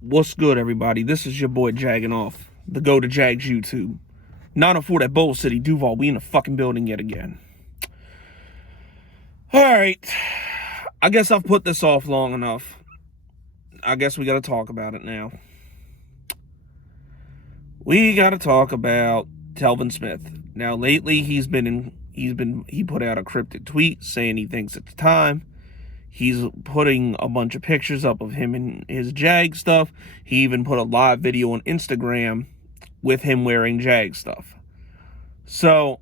What's good, everybody? This is your boy Jagging Off, the Go to Jags YouTube. 904 at Bowl City, Duval. We in the fucking building yet again. Alright. I guess I've put this off long enough. I guess we gotta talk about it now. We gotta talk about Telvin Smith. Now, lately he put out a cryptic tweet saying he thinks it's time. He's putting a bunch of pictures up of him in his Jag stuff. He even put a live video on Instagram with him wearing Jag stuff. So,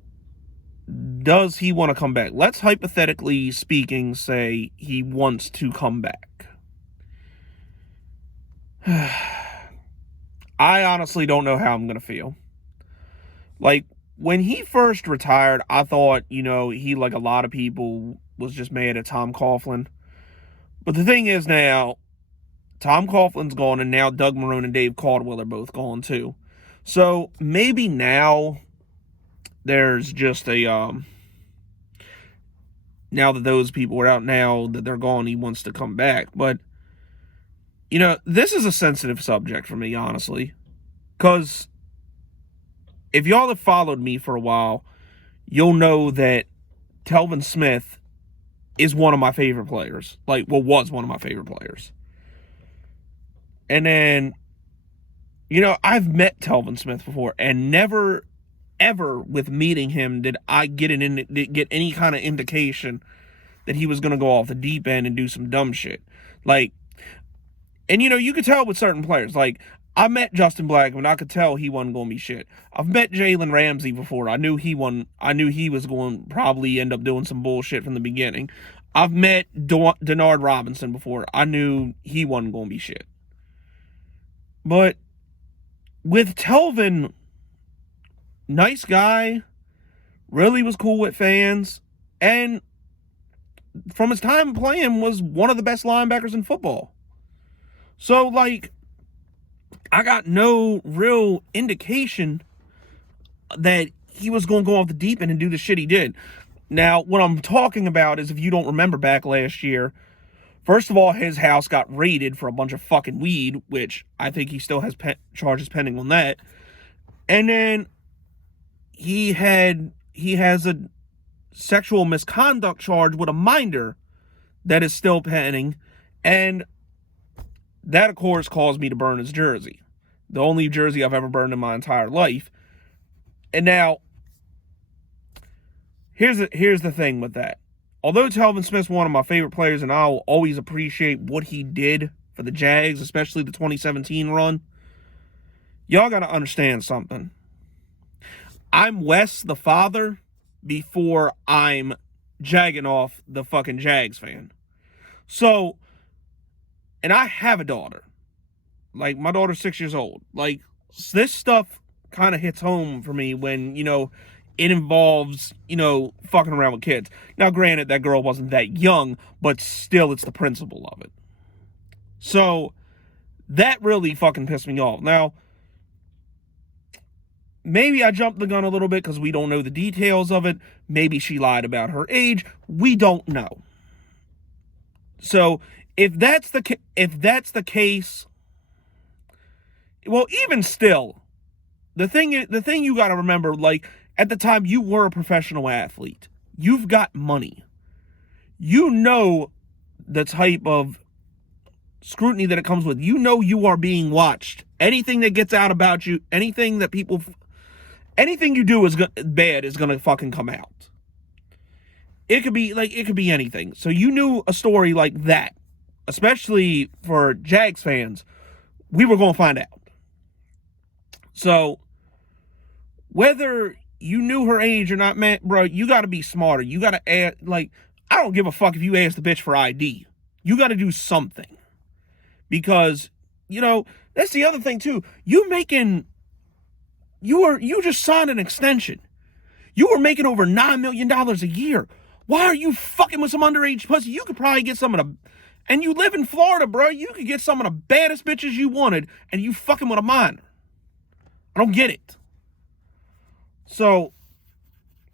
does he want to come back? Let's hypothetically speaking say he wants to come back. I honestly don't know how I'm going to feel. Like, when he first retired, I thought, he, like a lot of people, was just mad at Tom Coughlin. But the thing is now, Tom Coughlin's gone, and now Doug Marrone and Dave Caldwell are both gone too. So maybe now there's just a, now that those people are out, now that they're gone, he wants to come back. But, this is a sensitive subject for me, honestly. Because if y'all have followed me for a while, you'll know that Telvin Smith is one of my favorite players. Was one of my favorite players. And then, I've met Telvin Smith before, and never, ever with meeting him did I get any kind of indication that he was going to go off the deep end and do some dumb shit. And you could tell with certain players. I met Justin Blackman. I could tell he wasn't going to be shit. I've met Jalen Ramsey before. I knew he was going to probably end up doing some bullshit from the beginning. I've met Denard Robinson before. I knew he wasn't going to be shit. But with Telvin, nice guy, really was cool with fans, and from his time playing was one of the best linebackers in football. So, I got no real indication that he was going to go off the deep end and do the shit he did. Now, what I'm talking about is, if you don't remember back last year, first of all, his house got raided for a bunch of fucking weed, which I think he still has charges pending on that. And then he has a sexual misconduct charge with a minor that is still pending, and that, of course, caused me to burn his jersey. The only jersey I've ever burned in my entire life. And now, here's the thing with that. Although Telvin Smith's one of my favorite players, and I'll always appreciate what he did for the Jags, especially the 2017 run, y'all got to understand something. I'm Wes the father before I'm Jagging Off the fucking Jags fan. So, and I have a daughter. My daughter's 6 years old. This stuff kind of hits home for me when, it involves, fucking around with kids. Now, granted, that girl wasn't that young, but still, it's the principle of it. So, that really fucking pissed me off. Now, maybe I jumped the gun a little bit because we don't know the details of it. Maybe she lied about her age. We don't know. So, if that's the case, well, even still, the thing you got to remember, at the time, you were a professional athlete. You've got money. You know the type of scrutiny that it comes with. You know you are being watched. Anything that gets out about you, anything you do is bad is going to fucking come out. It could be anything. So you knew a story like that, especially for Jags fans, we were going to find out. So, whether you knew her age or not, man, bro, you got to be smarter. You got to ask, I don't give a fuck if you ask the bitch for ID. You got to do something. Because, that's the other thing, too. You just signed an extension. You were making over $9 million a year. Why are you fucking with some underage pussy? You could probably get some of the... And you live in Florida, bro. You could get some of the baddest bitches you wanted, and you fucking with a minor. I don't get it. So,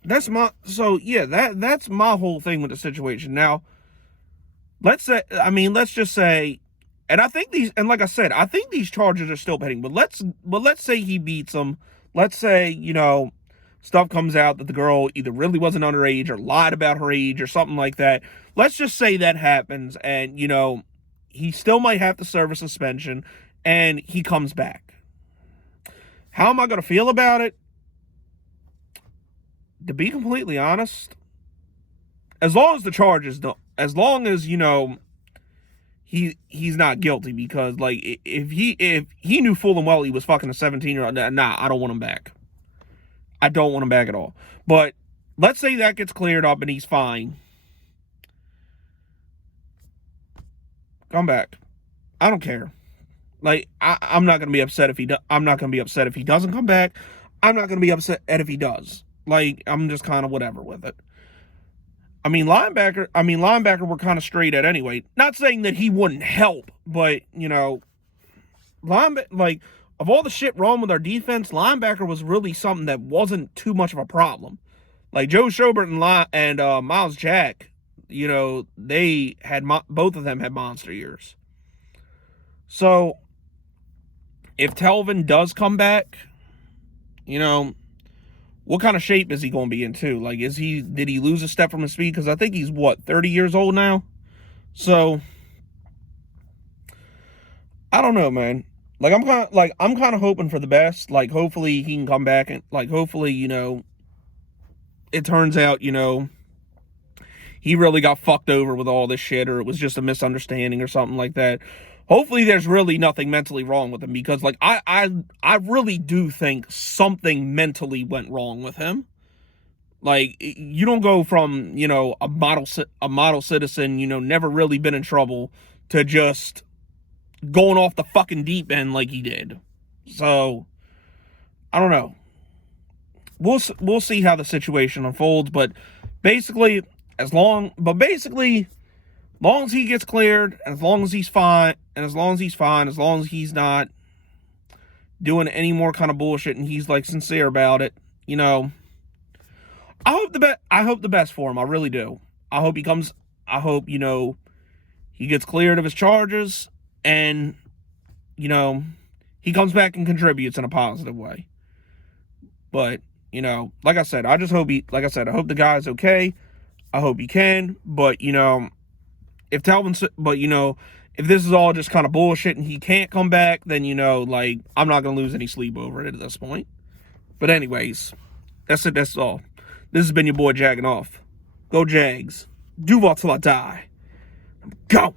that's my whole thing with the situation. Now, let's just say And I think like I said, I think these charges are still pending. But let's say he beats them. Let's say, stuff comes out that the girl either really wasn't underage or lied about her age or something like that. Let's just say that happens, and he still might have to serve a suspension, and he comes back. How am I going to feel about it? To be completely honest, as long as the charges don't, as long as he's not guilty, because like if he knew full and well he was fucking a 17-year-old, nah, I don't want him back. I don't want him back at all. But let's say that gets cleared up and he's fine. Come back. I don't care. Like I'm not gonna be upset if I'm not gonna be upset if he doesn't come back. I'm not gonna be upset if he does. Like, I'm just kind of whatever with it. I mean, linebacker we're kind of straight at anyway. Not saying that he wouldn't help, but, like, of all the shit wrong with our defense, linebacker was really something that wasn't too much of a problem. Like, Joe Schobert and Miles Jack, they had, both of them had monster years. So, if Telvin does come back, what kind of shape is he going to be in too? Like, did he lose a step from his speed? Because I think he's 30 years old now. So I don't know, man. Like, I'm kind of hoping for the best. Like, hopefully he can come back, and like, hopefully, it turns out, he really got fucked over with all this shit, or it was just a misunderstanding or something like that. Hopefully there's really nothing mentally wrong with him, because like I really do think something mentally went wrong with him. Like, you don't go from, a model citizen, never really been in trouble, to just going off the fucking deep end like he did. So I don't know. We'll see how the situation unfolds, but basically as long as he gets cleared, as long as he's fine, as long as he's not doing any more kind of bullshit and he's like sincere about it, I hope the best for him. I really do. I hope he gets cleared of his charges, and he comes back and contributes in a positive way. But, like I said, I hope the guy's okay. I hope he can, but if this is all just kind of bullshit and he can't come back, then, like, I'm not going to lose any sleep over it at this point. But anyways, that's it. That's all. This has been your boy Jagging Off. Go Jags. Duval till I die. Go.